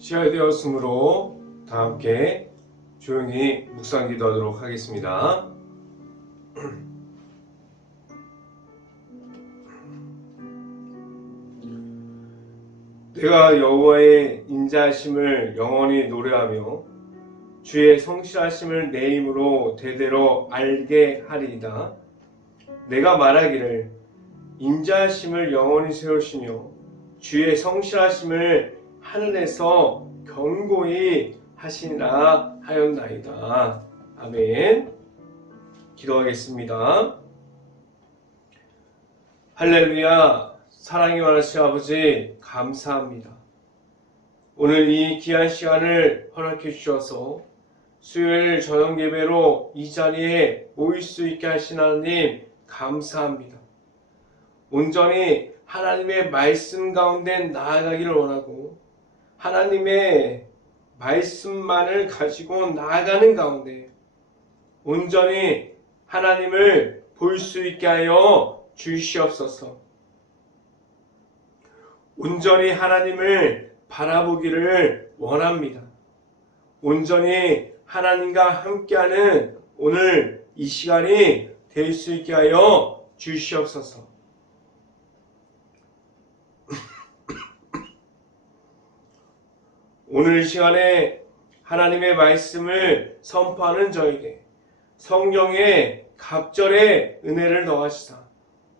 시간이 되었으므로 다 함께 조용히 묵상 기도하도록 하겠습니다. 내가 여호와의 인자하심을 영원히 노래하며 주의 성실하심을 내 힘으로 대대로 알게 하리이다. 내가 말하기를 인자하심을 영원히 세우시며 주의 성실하심을 하늘에서 견고히 하시니라 하였나이다. 아멘. 기도하겠습니다. 할렐루야. 사랑이 많으신 아버지 감사합니다. 오늘 이 귀한 시간을 허락해 주셔서 수요일 저녁 예배로 이 자리에 모일 수 있게 하신 하나님 감사합니다. 온전히 하나님의 말씀 가운데 나아가기를 원하고 하나님의 말씀만을 가지고 나아가는 가운데 온전히 하나님을 볼 수 있게 하여 주시옵소서. 온전히 하나님을 바라보기를 원합니다. 온전히 하나님과 함께하는 오늘 이 시간이 될 수 있게 하여 주시옵소서. 오늘 시간에 하나님의 말씀을 선포하는 저에게 성령의 갑절의 은혜를 더하시사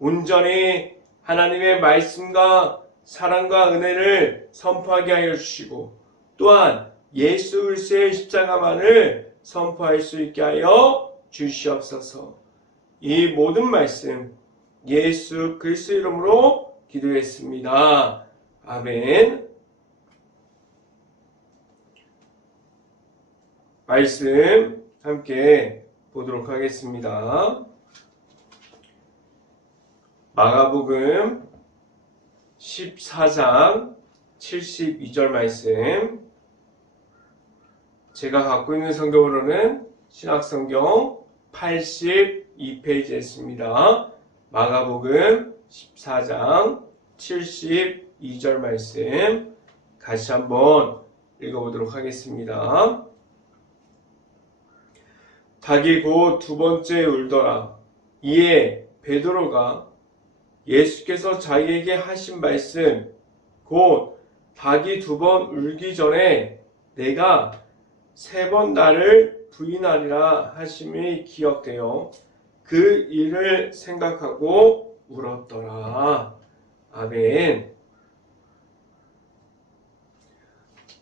온전히 하나님의 말씀과 사랑과 은혜를 선포하게 하여 주시고 또한 예수 그리스도의 십자가만을 선포할 수 있게 하여 주시옵소서. 이 모든 말씀 예수 그리스도 이름으로 기도했습니다. 아멘. 말씀 함께 보도록 하겠습니다. 마가복음 14장 72절 말씀, 제가 갖고 있는 성경으로는 신약성경 82페이지에 있습니다. 마가복음 14장 72절 말씀 같이 한번 읽어보도록 하겠습니다. 닭이 곧 두 번째 울더라. 이에 베드로가 예수께서 자기에게 하신 말씀, 곧 닭이 두 번 울기 전에 내가 세 번 나를 부인하리라 하심이 기억되어 그 일을 생각하고 울었더라. 아멘.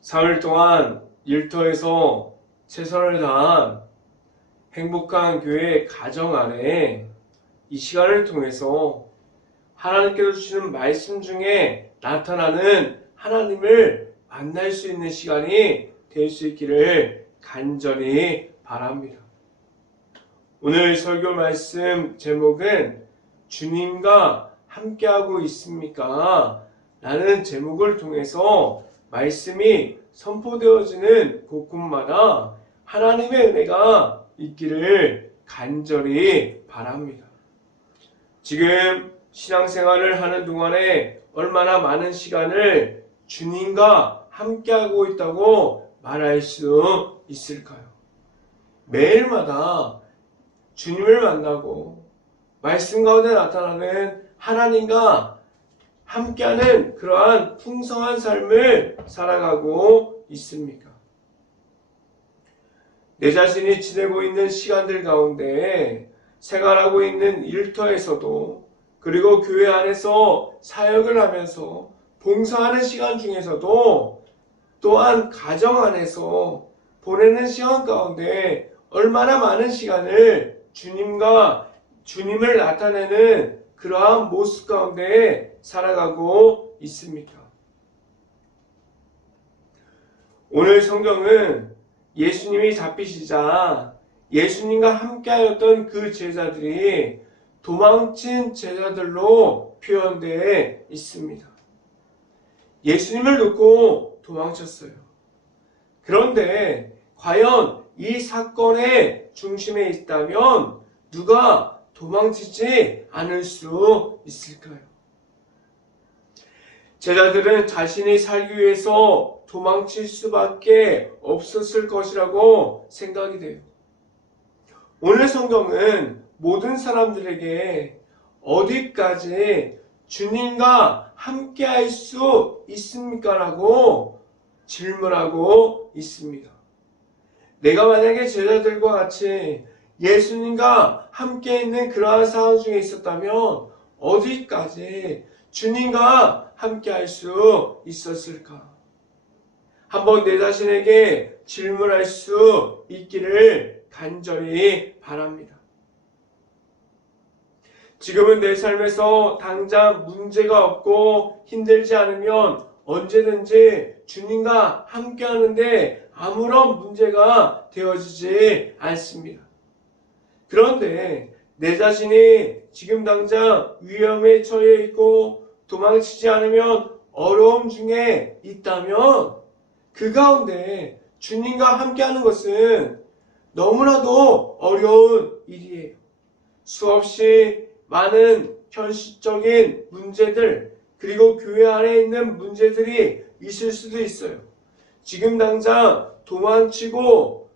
사흘 동안 일터에서 최선을 다한 행복한 교회 가정 안에 이 시간을 통해서 하나님께서 주시는 말씀 중에 나타나는 하나님을 만날 수 있는 시간이 될 수 있기를 간절히 바랍니다. 오늘 설교 말씀 제목은 주님과 함께하고 있습니까? 라는 제목을 통해서 말씀이 선포되어지는 곳곳마다 하나님의 은혜가 있기를 간절히 바랍니다. 지금 신앙생활을 하는 동안에 얼마나 많은 시간을 주님과 함께하고 있다고 말할 수 있을까요? 매일마다 주님을 만나고 말씀 가운데 나타나는 하나님과 함께하는 그러한 풍성한 삶을 살아가고 있습니까? 내 자신이 지내고 있는 시간들 가운데 생활하고 있는 일터에서도 그리고 교회 안에서 사역을 하면서 봉사하는 시간 중에서도 또한 가정 안에서 보내는 시간 가운데 얼마나 많은 시간을 주님을 나타내는 그러한 모습 가운데 살아가고 있습니까? 오늘 성경은 예수님이 잡히시자 예수님과 함께하였던 그 제자들이 도망친 제자들로 표현되어 있습니다. 예수님을 놓고 도망쳤어요. 그런데 과연 이 사건의 중심에 있다면 누가 도망치지 않을 수 있을까요? 제자들은 자신이 살기 위해서 도망칠 수밖에 없었을 것이라고 생각이 돼요. 오늘 성경은 모든 사람들에게 어디까지 주님과 함께 할 수 있습니까? 라고 질문하고 있습니다. 내가 만약에 제자들과 같이 예수님과 함께 있는 그러한 상황 중에 있었다면 어디까지 주님과 함께 할 수 있었을까? 한번 내 자신에게 질문할 수 있기를 간절히 바랍니다. 지금은 내 삶에서 당장 문제가 없고 힘들지 않으면 언제든지 주님과 함께 하는데 아무런 문제가 되어지지 않습니다. 그런데 내 자신이 지금 당장 위험에 처해 있고 도망치지 않으면 어려움 중에 있다면 그 가운데 주님과 함께하는 것은 너무나도 어려운 일이에요. 수없이 많은 현실적인 문제들 그리고 교회 안에 있는 문제들이 있을 수도 있어요. 지금 당장 도망치고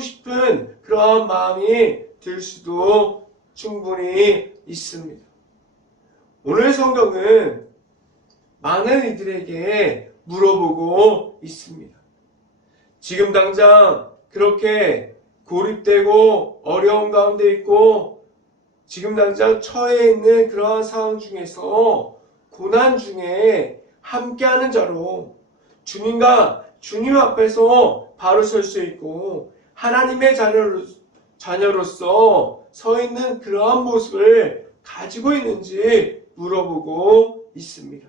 싶은 그러한 마음이 들 수도 충분히 있습니다. 오늘 성경은 많은 이들에게 물어보고 있습니다. 지금 당장 그렇게 고립되고 어려운 가운데 있고 지금 당장 처해 있는 그러한 상황 중에서 고난 중에 함께하는 자로 주님과 주님 앞에서 바로 설 수 있고 하나님의 자녀로서 서 있는 그러한 모습을 가지고 있는지 물어보고 있습니다.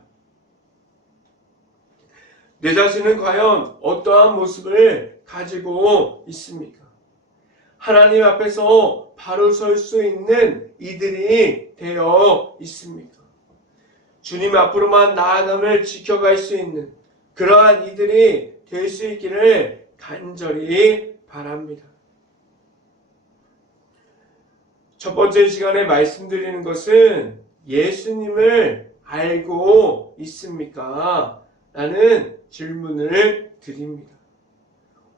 내 자신은 과연 어떠한 모습을 가지고 있습니까? 하나님 앞에서 바로 설 수 있는 이들이 되어 있습니까? 주님 앞으로만 나아감을 지켜갈 수 있는 그러한 이들이 될 수 있기를 간절히 바랍니다. 첫 번째 시간에 말씀드리는 것은 예수님을 알고 있습니까? 라는 질문을 드립니다.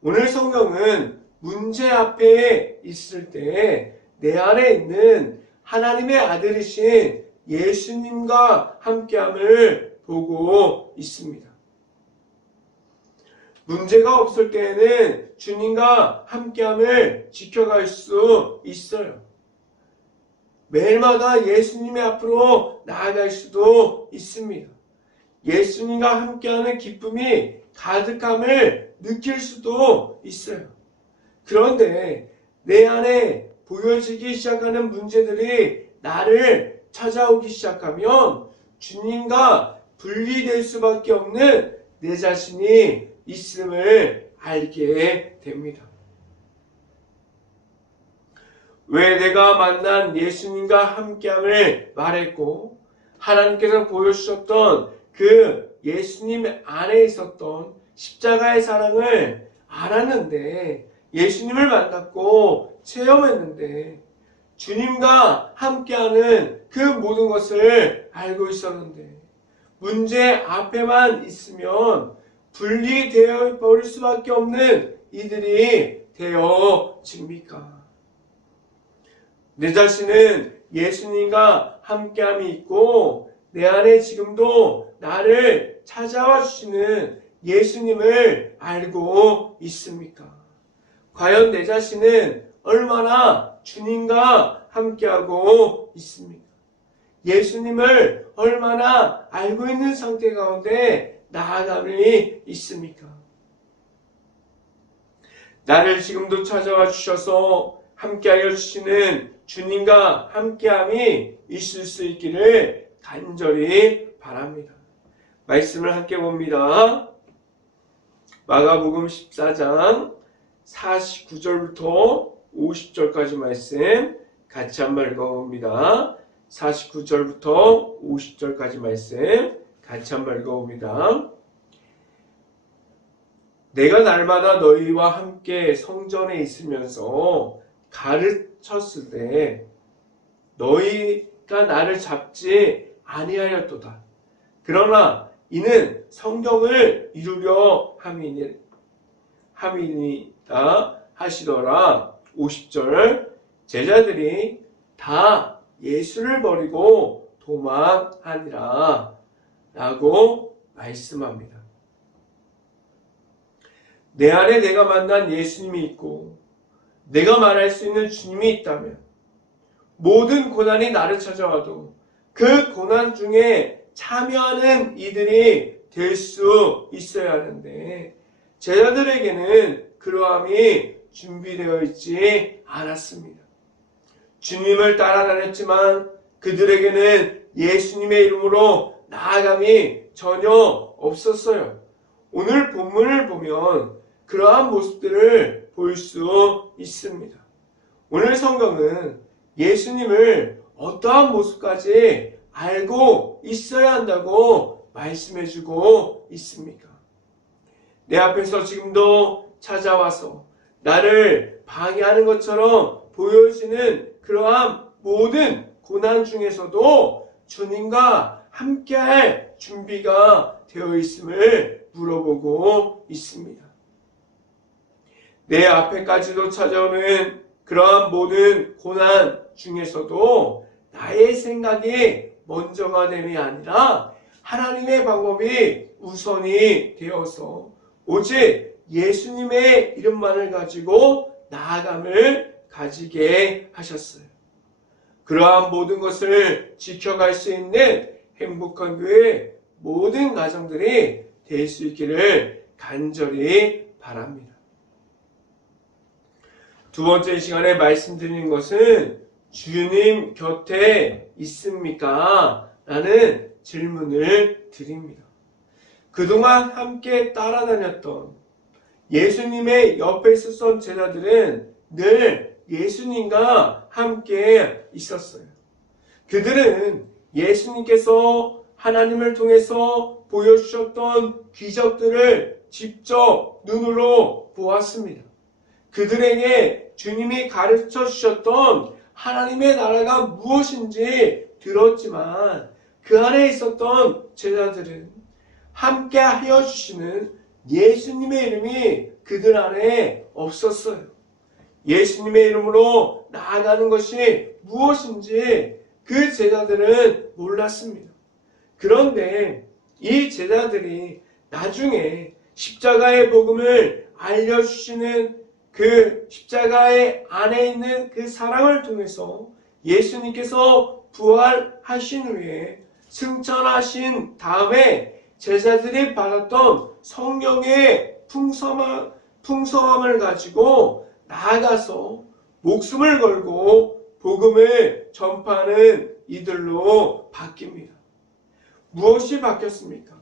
오늘 성경은 문제 앞에 있을 때 내 안에 있는 하나님의 아들이신 예수님과 함께함을 보고 있습니다. 문제가 없을 때에는 주님과 함께함을 지켜갈 수 있어요. 매일마다 예수님의 앞으로 나아갈 수도 있습니다. 예수님과 함께하는 기쁨이 가득함을 느낄 수도 있어요. 그런데 내 안에 보여지기 시작하는 문제들이 나를 찾아오기 시작하면 주님과 분리될 수밖에 없는 내 자신이 있음을 알게 됩니다. 왜 내가 만난 예수님과 함께함을 말했고 하나님께서 보여주셨던 그 예수님 안에 있었던 십자가의 사랑을 알았는데 예수님을 만났고 체험했는데 주님과 함께하는 그 모든 것을 알고 있었는데 문제 앞에만 있으면 분리되어 버릴 수밖에 없는 이들이 되어집니까? 내 자신은 예수님과 함께함이 있고 내 안에 지금도 나를 찾아와 주시는 예수님을 알고 있습니까? 과연 내 자신은 얼마나 주님과 함께하고 있습니까? 예수님을 얼마나 알고 있는 상태 가운데 나아감이 있습니까? 나를 지금도 찾아와 주셔서 함께하여 주시는 주님과 함께함이 있을 수 있기를 간절히 바랍니다. 말씀을 함께 봅니다. 마가복음 14장 49절부터 50절까지 말씀 같이 한번 읽어봅니다. 49절부터 50절까지 말씀 같이 한번 읽어봅니다. 내가 날마다 너희와 함께 성전에 있으면서 가르쳤을 때 너희가 나를 잡지 아니하였도다. 그러나 이는 성경을 이루려 함이니라 하시더라. 50절 제자들이 다 예수를 버리고 도망하니라 라고 말씀합니다. 내 안에 내가 만난 예수님이 있고 내가 말할 수 있는 주님이 있다면 모든 고난이 나를 찾아와도 그 고난 중에 참여하는 이들이 될 수 있어야 하는데 제자들에게는 그러함이 준비되어 있지 않았습니다. 주님을 따라다녔지만 그들에게는 예수님의 이름으로 나아감이 전혀 없었어요. 오늘 본문을 보면 그러한 모습들을 볼 수 있습니다. 오늘 성경은 예수님을 어떠한 모습까지 알고 있어야 한다고 말씀해주고 있습니까? 내 앞에서 지금도 찾아와서 나를 방해하는 것처럼 보여지는 그러한 모든 고난 중에서도 주님과 함께할 준비가 되어 있음을 물어보고 있습니다. 내 앞에까지도 찾아오는 그러한 모든 고난 중에서도 나의 생각이 먼저가 됨이 아니라 하나님의 방법이 우선이 되어서 오직 예수님의 이름만을 가지고 나아감을 가지게 하셨어요. 그러한 모든 것을 지켜갈 수 있는 행복한 교회 모든 가정들이 될 수 있기를 간절히 바랍니다. 두 번째 시간에 말씀드리는 것은 주님 곁에 있습니까? 라는 질문을 드립니다. 그동안 함께 따라다녔던 예수님의 옆에 있었던 제자들은 늘 예수님과 함께 있었어요. 그들은 예수님께서 하나님을 통해서 보여주셨던 기적들을 직접 눈으로 보았습니다. 그들에게 주님이 가르쳐 주셨던 하나님의 나라가 무엇인지 들었지만 그 안에 있었던 제자들은 함께 하여 주시는 예수님의 이름이 그들 안에 없었어요. 예수님의 이름으로 나아가는 것이 무엇인지 그 제자들은 몰랐습니다. 그런데 이 제자들이 나중에 십자가의 복음을 알려주시는 그 십자가의 안에 있는 그 사랑을 통해서 예수님께서 부활하신 후에 승천하신 다음에 제자들이 받았던 성령의 풍성함을 가지고 나아가서 목숨을 걸고 복음을 전파하는 이들로 바뀝니다. 무엇이 바뀌었습니까?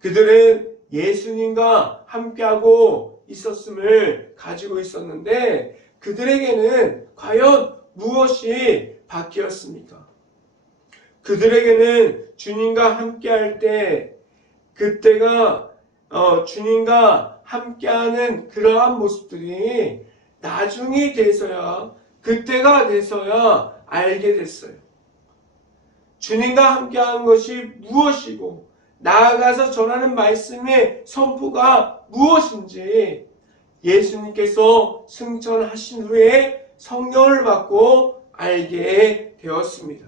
그들은 예수님과 함께하고 있었음을 가지고 있었는데 그들에게는 과연 무엇이 바뀌었습니까? 그들에게는 주님과 함께할 때 그때가 주님과 함께하는 그러한 모습들이 나중이 돼서야 그때가 돼서야 알게 됐어요. 주님과 함께하는 것이 무엇이고 나아가서 전하는 말씀의 선포가 무엇인지 예수님께서 승천하신 후에 성령을 받고 알게 되었습니다.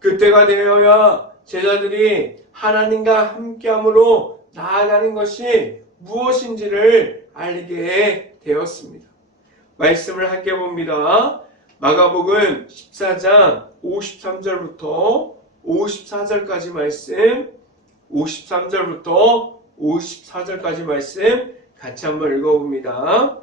그때가 되어야 제자들이 하나님과 함께함으로 나아가는 것이 무엇인지를 알게 되었습니다. 말씀을 함께 봅니다. 마가복음 14장 53절부터 54절까지 말씀, 53절부터 54절까지 말씀 같이 한번 읽어봅니다.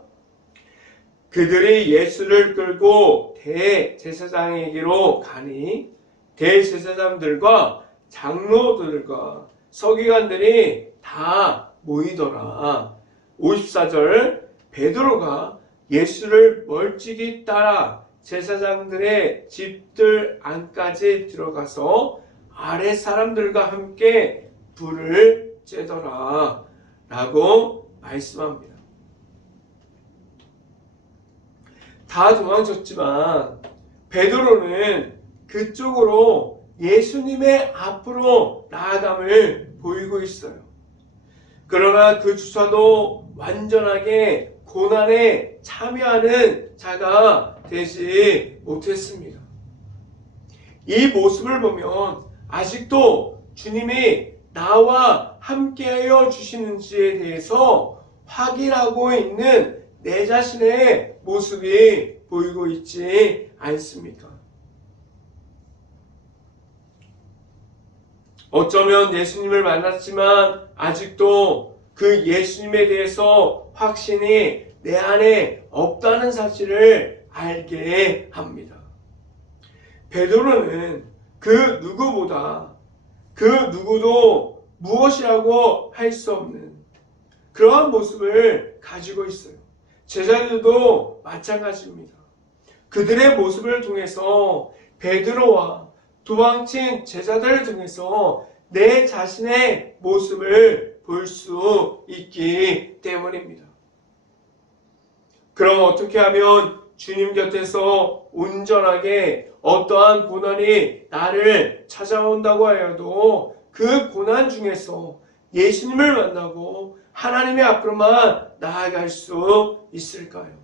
그들이 예수를 끌고 대제사장에게로 가니 대제사장들과 장로들과 서기관들이 다 모이더라. 54절 베드로가 예수를 멀찍이 따라 제사장들의 집들 안까지 들어가서 아랫 사람들과 함께 불을 쬐더라 라고 말씀합니다. 다 도망쳤지만 베드로는 그쪽으로 예수님의 앞으로 나아감을 보이고 있어요. 그러나 그 주사도 완전하게 고난에 참여하는 자가 되지 못했습니다. 이 모습을 보면 아직도 주님이 나와 함께하여 주시는지에 대해서 확인하고 있는 내 자신의 모습이 보이고 있지 않습니까? 어쩌면 예수님을 만났지만 아직도 그 예수님에 대해서 확신이 내 안에 없다는 사실을 알게 합니다. 베드로는 그 누구보다 그 누구도 무엇이라고 할 수 없는 그러한 모습을 가지고 있어요. 제자들도 마찬가지입니다. 그들의 모습을 통해서 베드로와 도망친 제자들을 통해서 내 자신의 모습을 볼 수 있기 때문입니다. 그럼 어떻게 하면 주님 곁에서 온전하게 어떠한 고난이 나를 찾아온다고 하여도 그 고난 중에서 예수님을 만나고 하나님의 앞으로만 나아갈 수 있을까요?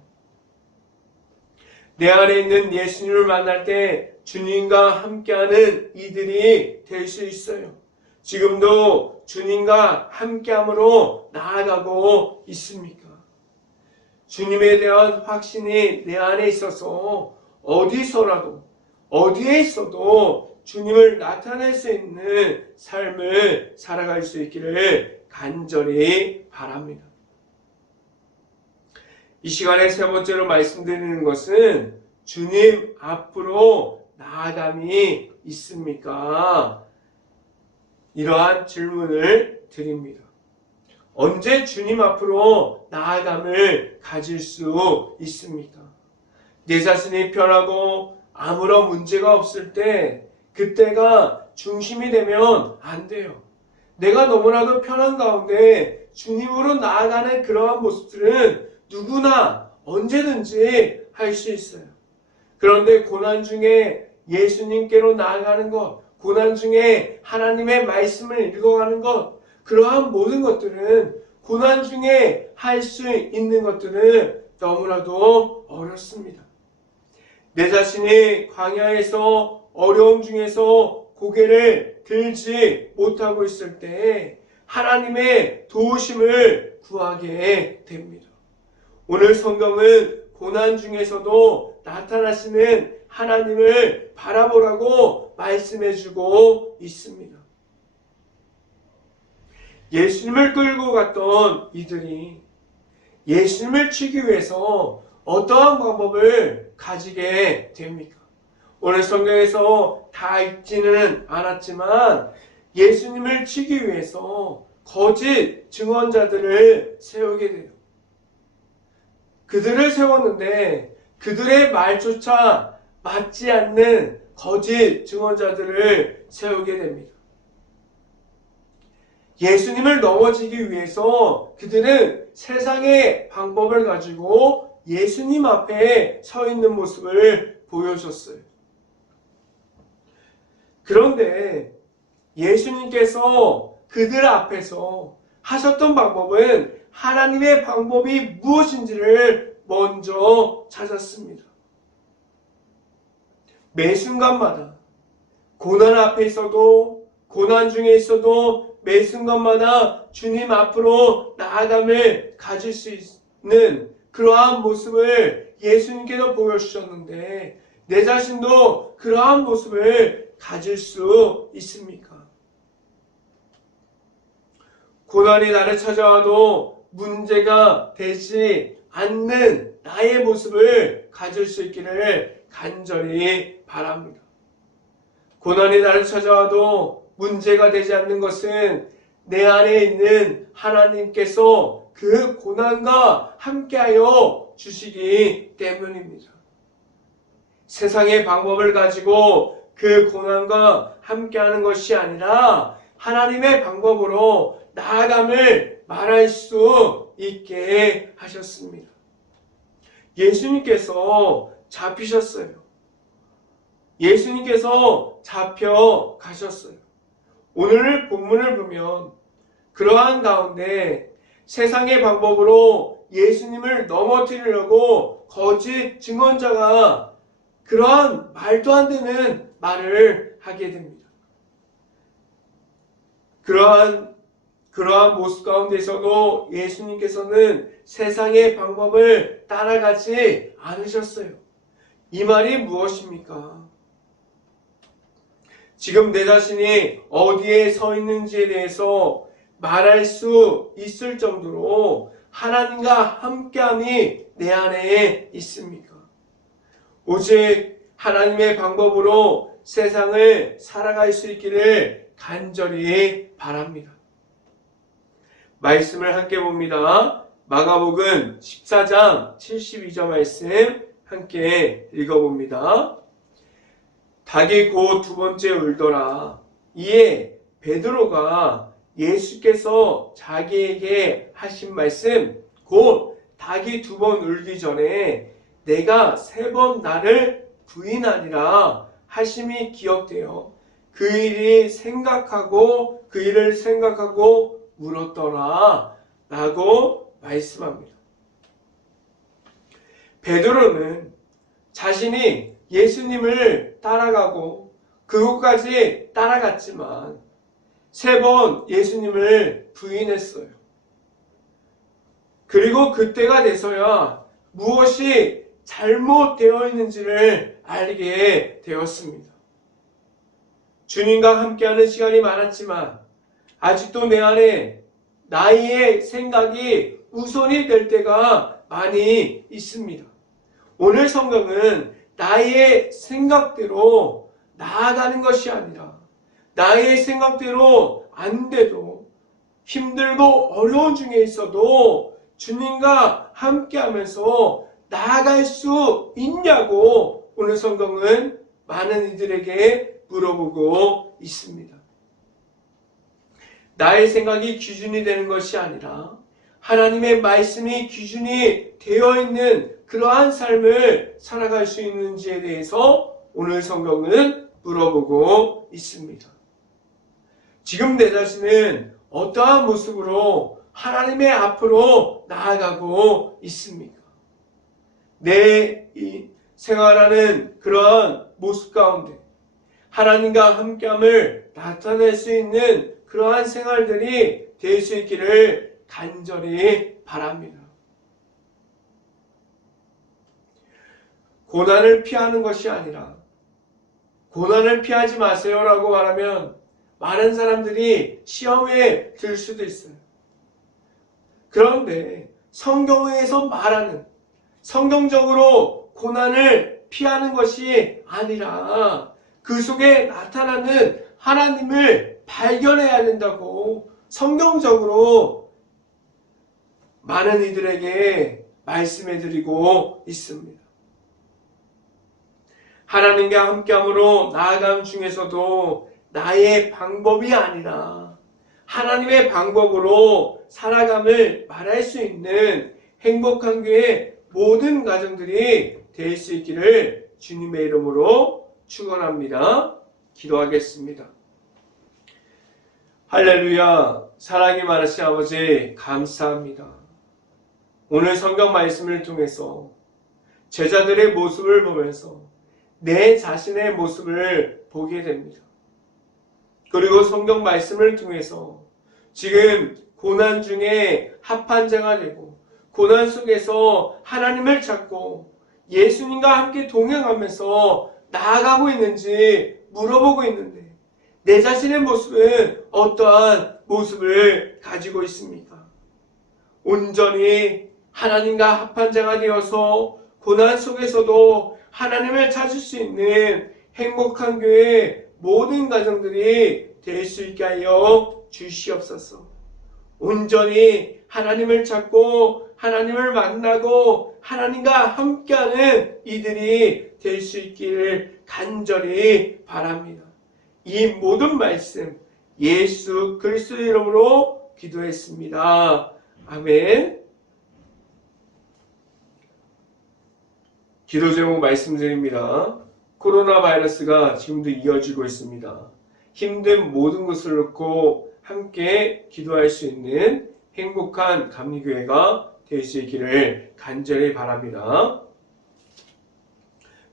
내 안에 있는 예수님을 만날 때 주님과 함께하는 이들이 될 수 있어요. 지금도 주님과 함께함으로 나아가고 있습니까? 주님에 대한 확신이 내 안에 있어서 어디서라도 어디에 있어도 주님을 나타낼 수 있는 삶을 살아갈 수 있기를 간절히 바랍니다. 이 시간에 세 번째로 말씀드리는 것은 주님 앞으로 나아감이 있습니까? 이러한 질문을 드립니다. 언제 주님 앞으로 나아감을 가질 수 있습니까? 내 자신이 편하고 아무런 문제가 없을 때 그때가 중심이 되면 안 돼요. 내가 너무나도 편한 가운데 주님으로 나아가는 그러한 모습들은 누구나 언제든지 할 수 있어요. 그런데 고난 중에 예수님께로 나아가는 것, 고난 중에 하나님의 말씀을 읽어가는 것, 그러한 모든 것들은 고난 중에 할 수 있는 것들은 너무나도 어렵습니다. 내 자신이 광야에서 어려움 중에서 고개를 들지 못하고 있을 때 하나님의 도우심을 구하게 됩니다. 오늘 성경은 고난 중에서도 나타나시는 하나님을 바라보라고 말씀해주고 있습니다. 예수님을 끌고 갔던 이들이 예수님을 치기 위해서 어떠한 방법을 가지게 됩니까? 오늘 성경에서 다 읽지는 않았지만 예수님을 치기 위해서 거짓 증언자들을 세우게 돼요. 그들을 세웠는데 그들의 말조차 맞지 않는 거짓 증언자들을 세우게 됩니다. 예수님을 넘어지기 위해서 그들은 세상의 방법을 가지고 예수님 앞에 서 있는 모습을 보여줬어요. 그런데 예수님께서 그들 앞에서 하셨던 방법은 하나님의 방법이 무엇인지를 먼저 찾았습니다. 매 순간마다 고난 앞에 있어도 고난 중에 있어도 매 순간마다 주님 앞으로 나아감을 가질 수 있는 그러한 모습을 예수님께서 보여주셨는데 내 자신도 그러한 모습을 가질 수 있습니까? 고난이 나를 찾아와도 문제가 되지 않는 나의 모습을 가질 수 있기를 간절히 바랍니다. 고난이 나를 찾아와도 문제가 되지 않는 것은 내 안에 있는 하나님께서 그 고난과 함께하여 주시기 때문입니다. 세상의 방법을 가지고 그 고난과 함께하는 것이 아니라 하나님의 방법으로 나아감을 말할 수 있게 하셨습니다. 예수님께서 잡히셨어요. 예수님께서 잡혀가셨어요. 오늘 본문을 보면 그러한 가운데 세상의 방법으로 예수님을 넘어뜨리려고 거짓 증언자가 그러한 말도 안 되는 말을 하게 됩니다. 그러한 모습 가운데서도 예수님께서는 세상의 방법을 따라가지 않으셨어요. 이 말이 무엇입니까? 지금 내 자신이 어디에 서 있는지에 대해서 말할 수 있을 정도로 하나님과 함께함이 내 안에 있습니까? 오직 하나님의 방법으로 세상을 살아갈 수 있기를 간절히 바랍니다. 말씀을 함께 봅니다. 마가복음 14장 72절 말씀 함께 읽어봅니다. 닭이 곧 두 번째 울더라. 이에 베드로가 예수께서 자기에게 하신 말씀, 곧 닭이 두 번 울기 전에 내가 세 번 나를 부인하리라 하심이 기억되어 그 일을 생각하고 울었더라 라고 말씀합니다. 베드로는 자신이 예수님을 따라가고 그곳까지 따라갔지만 세 번 예수님을 부인했어요. 그리고 그때가 돼서야 무엇이 잘못되어 있는지를 알게 되었습니다. 주님과 함께하는 시간이 많았지만 아직도 내 안에 나의 생각이 우선이 될 때가 많이 있습니다. 오늘 성경은 나의 생각대로 나아가는 것이 아니라 나의 생각대로 안 돼도 힘들고 어려운 중에 있어도 주님과 함께하면서 나아갈 수 있냐고 오늘 성경은 많은 이들에게 물어보고 있습니다. 나의 생각이 기준이 되는 것이 아니라 하나님의 말씀이 기준이 되어 있는 그러한 삶을 살아갈 수 있는지에 대해서 오늘 성경은 물어보고 있습니다. 지금 내 자신은 어떠한 모습으로 하나님의 앞으로 나아가고 있습니까? 내 생활하는 그러한 모습 가운데 하나님과 함께함을 나타낼 수 있는 그러한 생활들이 될 수 있기를 간절히 바랍니다. 고난을 피하는 것이 아니라 고난을 피하지 마세요라고 말하면 많은 사람들이 시험에 들 수도 있어요. 그런데 성경에서 말하는 성경적으로 고난을 피하는 것이 아니라 그 속에 나타나는 하나님을 발견해야 된다고 성경적으로 많은 이들에게 말씀해드리고 있습니다. 하나님과 함께함으로 나아감 중에서도 나의 방법이 아니라 하나님의 방법으로 살아감을 말할 수 있는 행복한 교회 모든 가정들이 될 수 있기를 주님의 이름으로 축원합니다. 기도하겠습니다. 할렐루야. 사랑이 많으신 아버지 감사합니다. 오늘 성경 말씀을 통해서 제자들의 모습을 보면서 내 자신의 모습을 보게 됩니다. 그리고 성경 말씀을 통해서 지금 고난 중에 합판자가 되고 고난 속에서 하나님을 찾고 예수님과 함께 동행하면서 나아가고 있는지 물어보고 있는데 내 자신의 모습은 어떠한 모습을 가지고 있습니까? 온전히 하나님과 합판자가 되어서 고난 속에서도 하나님을 찾을 수 있는 행복한 교회 모든 가정들이 될 수 있게 하여 주시옵소서. 온전히 하나님을 찾고 하나님을 만나고 하나님과 함께하는 이들이 될 수 있기를 간절히 바랍니다. 이 모든 말씀 예수 그리스도 이름으로 기도했습니다. 아멘. 기도 제목 말씀드립니다. 코로나 바이러스가 지금도 이어지고 있습니다. 힘든 모든 것을 놓고 함께 기도할 수 있는 행복한 감리교회가 될 수 있기를 간절히 바랍니다.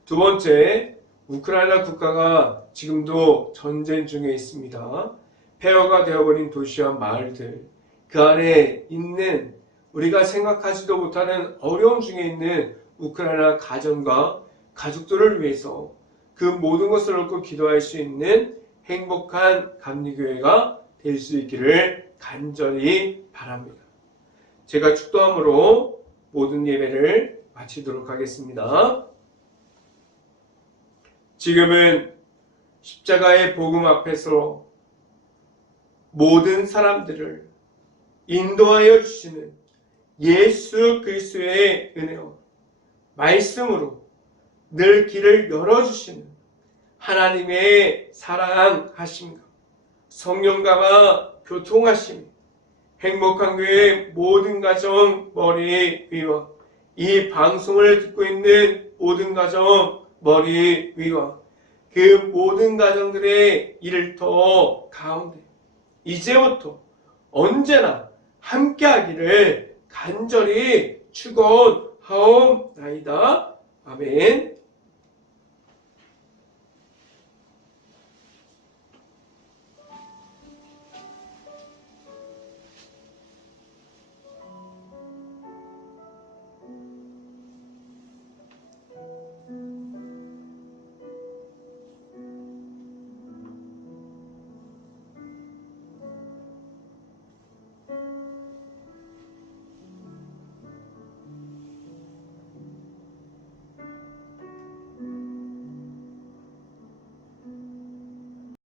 두 번째, 우크라이나 국가가 지금도 전쟁 중에 있습니다. 폐허가 되어버린 도시와 마을들, 그 안에 있는 우리가 생각하지도 못하는 어려움 중에 있는 우크라이나 가정과 가족들을 위해서 그 모든 것을 놓고 기도할 수 있는 행복한 감리교회가 될 수 있기를 간절히 바랍니다. 제가 축도함으로 모든 예배를 마치도록 하겠습니다. 지금은 십자가의 복음 앞에서 모든 사람들을 인도하여 주시는 예수 그리스도의 은혜와 말씀으로 늘 길을 열어주시는 하나님의 사랑하심과 성령과가 교통하심, 행복한 교회 모든 가정 머리 위와 이 방송을 듣고 있는 모든 가정 머리 위와 그 모든 가정들의 일터 가운데 이제부터 언제나 함께하기를 간절히 축원하옵나이다. 아멘.